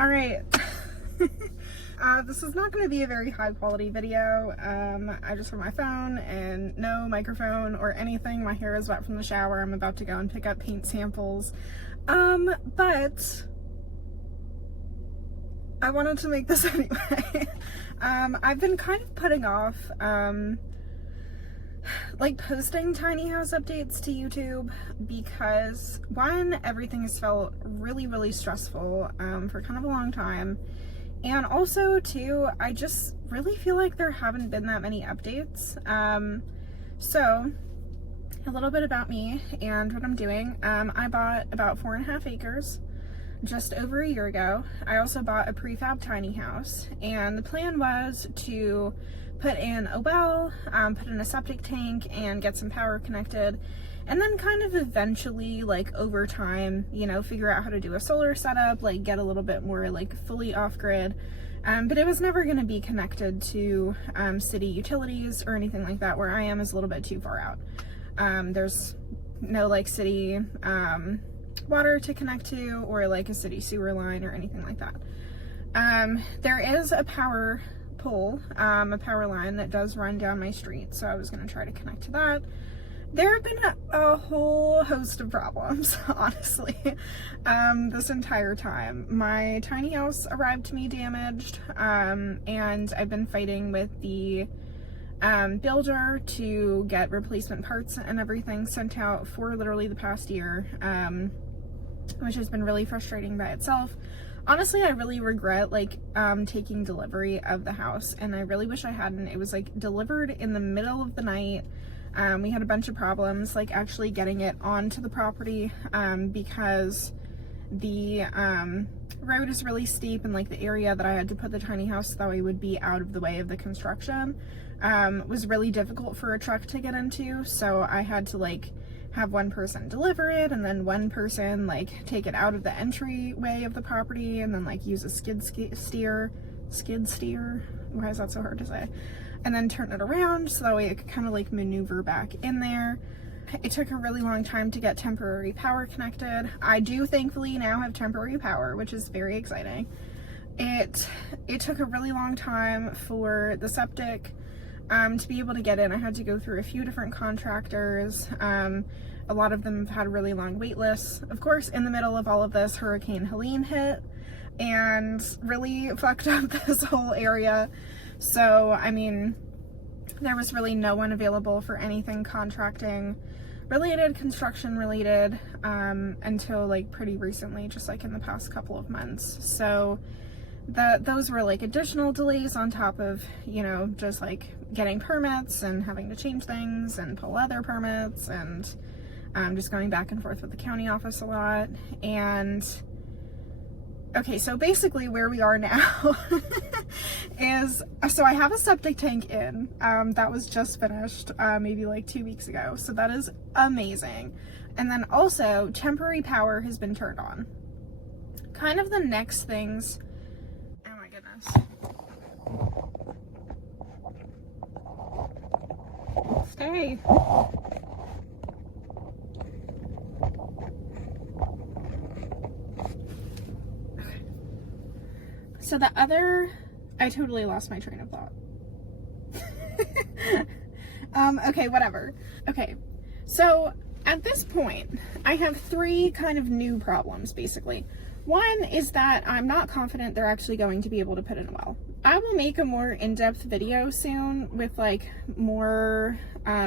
All right. This is not going to be a very high quality video. I just have my phone and no microphone or anything. My hair is wet from the shower. I'm about to go and pick up paint samples. But I wanted to make this anyway. I've been kind of putting off, like posting tiny house updates to YouTube because one, everything has felt really stressful, for kind of a long time. And also two, I just really feel like there haven't been that many updates. So a little bit about me and what I'm doing. I bought about 4.5 acres just over a year ago. I also bought a prefab tiny house, and the plan was to put in a well, put in a septic tank, and get some power connected, and then kind of eventually, like over time, you know, figure out how to do a solar setup, like get a little bit more like fully off-grid. But it was never going to be connected to city utilities or anything like that. Where I am is a little bit too far out. There's no like city water to connect to, or like a city sewer line or anything like that. There is a power pole, a power line that does run down my street, so I was going to try to connect to that. There have been a whole host of problems, honestly, this entire time. My tiny house arrived to me damaged, and I've been fighting with the builder to get replacement parts and everything sent out for literally the past year, which has been really frustrating by itself. Honestly, I really regret like taking delivery of the house, and I really wish I hadn't. It was like delivered in the middle of the night. We had a bunch of problems like actually getting it onto the property, because the road is really steep, and like the area that I had to put the tiny house that way would be out of the way of the construction, was really difficult for a truck to get into. So I had to like have one person deliver it, and then one person like take it out of the entryway of the property, and then like use a skid steer, why is that so hard to say, and then turn it around so that way it could kind of like maneuver back in there. It took a really long time to get temporary power connected. I do thankfully now have temporary power, which is very exciting. It took a really long time for the septic to be able to get in. I had to go through a few different contractors. A lot of them have had really long wait lists. Of course, in the middle of all of this, Hurricane Helene hit and really fucked up this whole area. So, I mean, there was really no one available for anything contracting related, construction related, until like pretty recently, just like in the past couple of months. So those were like additional delays on top of, you know, just like getting permits and having to change things and pull other permits, and just going back and forth with the county office a lot. And okay, so basically where we are now is, so I have a septic tank in, that was just finished, maybe like 2 weeks ago. So that is amazing. And then also temporary power has been turned on. Kind of the next things, oh my goodness. Stay. So the other, I totally lost my train of thought. Okay, whatever. Okay, so at this point, I have 3 kind of new problems, basically. One is that I'm not confident they're actually going to be able to put in a well. I will make a more in-depth video soon with like more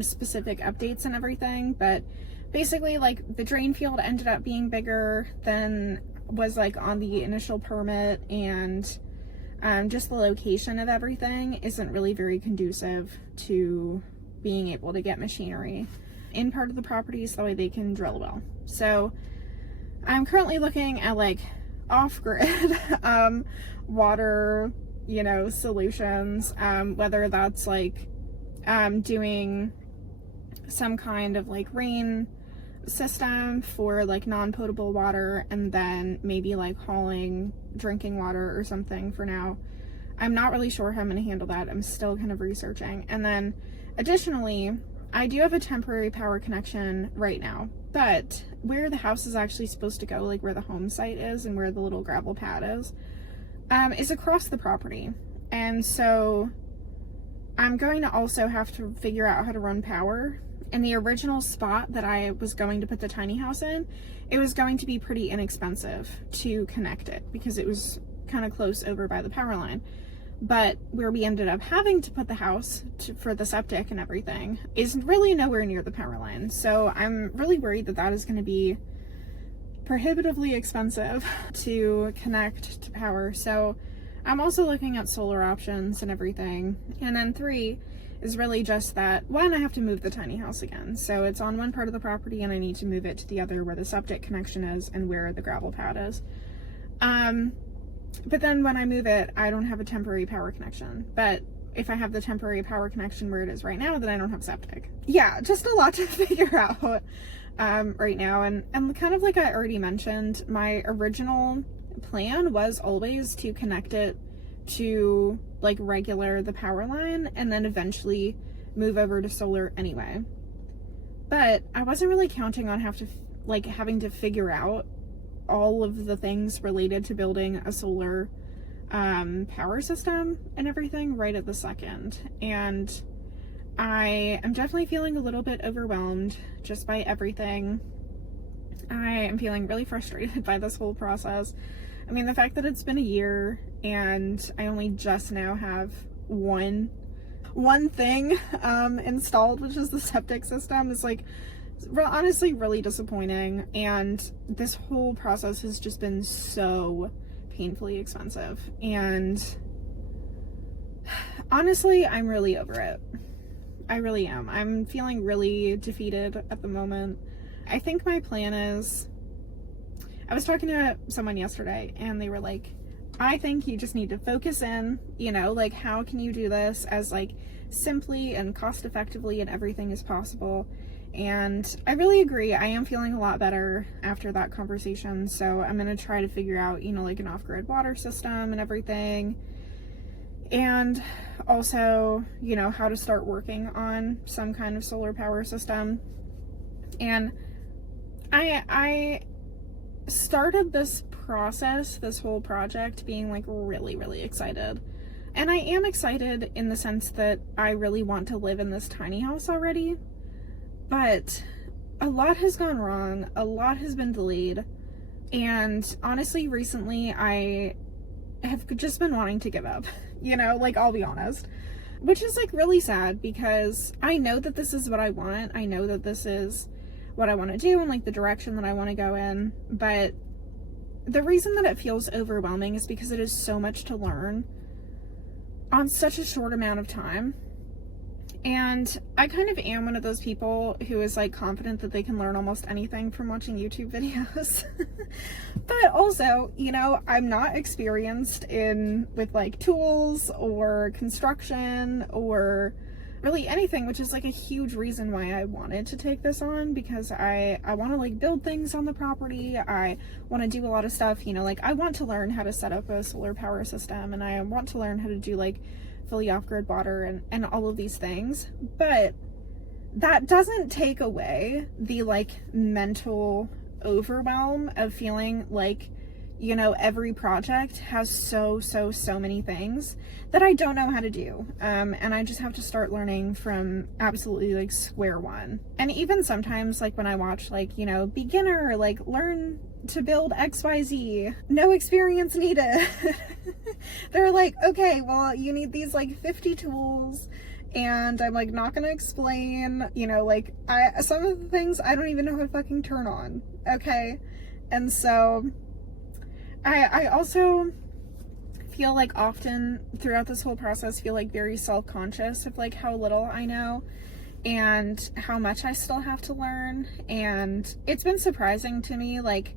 specific updates and everything, but basically like the drain field ended up being bigger than was like on the initial permit, and just the location of everything isn't really very conducive to being able to get machinery in part of the property so that way they can drill a well. So I'm currently looking at like off-grid water, you know, solutions, whether that's like doing some kind of like rain system for like non-potable water, and then maybe like hauling drinking water or something. For now, I'm not really sure how I'm going to handle that. I'm still kind of researching. And then additionally, I do have a temporary power connection right now, but where the house is actually supposed to go, like where the home site is and where the little gravel pad is across the property. And so I'm going to also have to figure out how to run power. In the original spot that I was going to put the tiny house in, it was going to be pretty inexpensive to connect it because it was kind of close over by the power line. But where we ended up having to put the house for the septic and everything is really nowhere near the power line. So I'm really worried that that is going to be prohibitively expensive to connect to power. So I'm also looking at solar options and everything. And then 3 is really just that, 1, I have to move the tiny house again. So it's on one part of the property and I need to move it to the other where the septic connection is and where the gravel pad is. But then when I move it, I don't have a temporary power connection. But if I have the temporary power connection where it is right now, then I don't have septic. Yeah, just a lot to figure out right now. And kind of like I already mentioned, my original plan was always to connect it to like the power line and then eventually move over to solar anyway. But I wasn't really counting on having to figure out all of the things related to building a solar power system and everything right at the second. And I am definitely feeling a little bit overwhelmed just by everything. I am feeling really frustrated by this whole process. I mean, the fact that it's been a year and I only just now have one thing installed, which is the septic system, is like honestly really disappointing. And this whole process has just been so painfully expensive. And honestly, I'm really over it. I really am. I'm feeling really defeated at the moment. I think my plan is, I was talking to someone yesterday and they were like, I think you just need to focus in, like how can you do this as like simply and cost effectively and everything as possible. And I really agree. I am feeling a lot better after that conversation. So I'm going to try to figure out, like an off-grid water system and everything. And also, how to start working on some kind of solar power system. And I started this process, this whole project, being like really, really excited. And I am excited in the sense that I really want to live in this tiny house already. But a lot has gone wrong, a lot has been delayed, and honestly, recently I have just been wanting to give up, I'll be honest. Which is like really sad because I know that this is what I want, I know that this is what I want to do and like the direction that I want to go in, but the reason that it feels overwhelming is because it is so much to learn on such a short amount of time. And I kind of am one of those people who is like confident that they can learn almost anything from watching YouTube videos. But also, I'm not experienced with like tools or construction or really anything, which is like a huge reason why I wanted to take this on, because I want to like build things on the property. I want to do a lot of stuff, like I want to learn how to set up a solar power system, and I want to learn how to do like fully off-grid water and all of these things. But that doesn't take away the like mental overwhelm of feeling like, every project has so many things that I don't know how to do. And I just have to start learning from absolutely like square one. And even sometimes like when I watch like, beginner, like learn to build XYZ, no experience needed. They're like, okay, well, you need these like 50 tools, and I'm like not gonna explain, like some of the things I don't even know how to fucking turn on. Okay. And so I also feel like often throughout this whole process feel like very self-conscious of like how little I know and how much I still have to learn. And it's been surprising to me like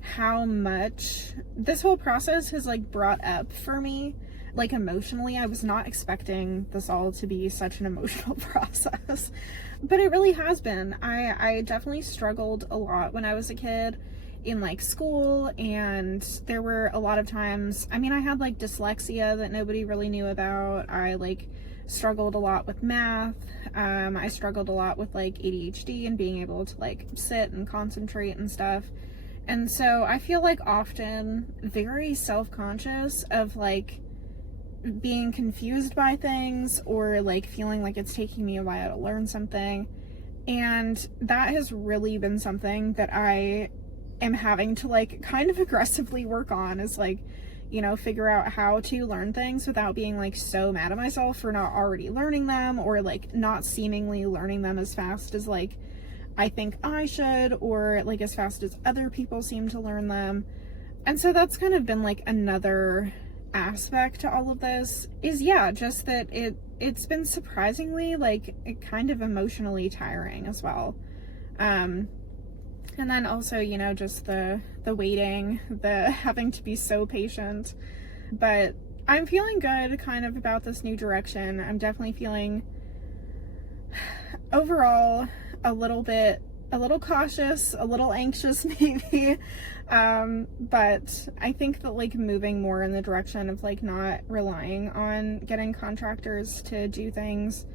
how much this whole process has like brought up for me, like emotionally. I was not expecting this all to be such an emotional process, but it really has been. I definitely struggled a lot when I was a kid in like school, and there were a lot of times, I mean, I had like dyslexia that nobody really knew about. I like struggled a lot with math. I struggled a lot with like ADHD and being able to like sit and concentrate and stuff. And so I feel like often very self-conscious of like being confused by things or like feeling like it's taking me a while to learn something. And that has really been something that I am having to like kind of aggressively work on, is like, you know, figure out how to learn things without being like so mad at myself for not already learning them, or like not seemingly learning them as fast as like I think I should, or like as fast as other people seem to learn them. And so that's kind of been like another aspect to all of this, is yeah, just that it's been surprisingly like kind of emotionally tiring as well. And then also, you know, just the waiting, the having to be so patient. But I'm feeling good kind of about this new direction. I'm definitely feeling overall a little cautious, a little anxious maybe. But I think that like moving more in the direction of like not relying on getting contractors to do things,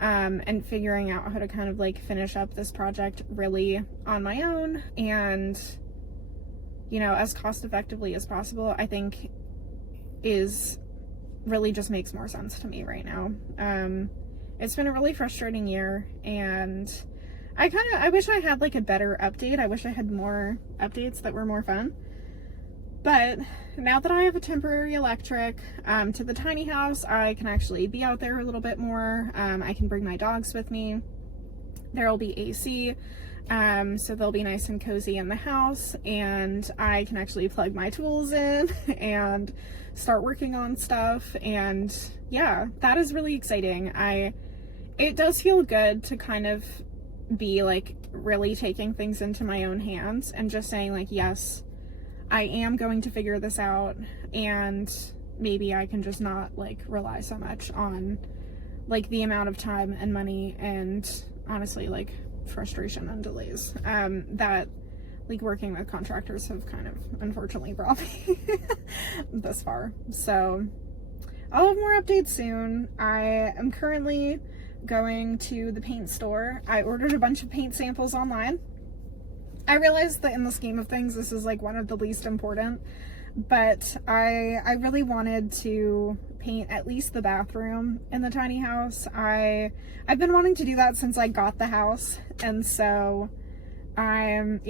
and figuring out how to kind of like finish up this project really on my own and, you know, as cost effectively as possible, I think is really just makes more sense to me right now. It's been a really frustrating year, and I wish I had like a better update. I wish I had more updates that were more fun. But now that I have a temporary electric to the tiny house, I can actually be out there a little bit more. I can bring my dogs with me. There will be AC, so they'll be nice and cozy in the house, and I can actually plug my tools in and start working on stuff. And yeah, that is really exciting. It does feel good to kind of be like really taking things into my own hands and just saying like, yes, I am going to figure this out, and maybe I can just not like rely so much on like the amount of time and money and honestly like frustration and delays that like working with contractors have kind of unfortunately brought me this far. So I'll have more updates soon. I am currently going to the paint store. I ordered a bunch of paint samples online. I realized that in the scheme of things, this is like one of the least important, but I really wanted to paint at least the bathroom in the tiny house. I've been wanting to do that since I got the house, and so I'm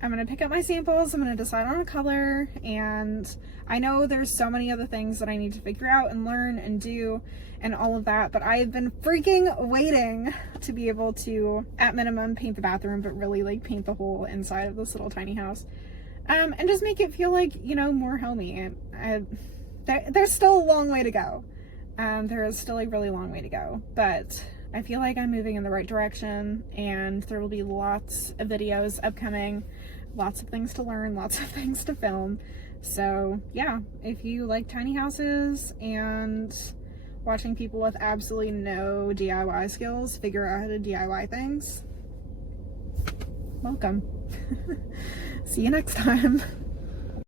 gonna pick up my samples, I'm gonna decide on a color, and I know there's so many other things that I need to figure out and learn and do and all of that, but I've been freaking waiting to be able to, at minimum, paint the bathroom, but really like paint the whole inside of this little tiny house, and just make it feel like, you know, more homey. There's still a long way to go. There is still a really long way to go, but I feel like I'm moving in the right direction, and there will be lots of videos upcoming, lots of things to learn, lots of things to film. So yeah, if you like tiny houses and watching people with absolutely no DIY skills figure out how to DIY things, welcome. See you next time.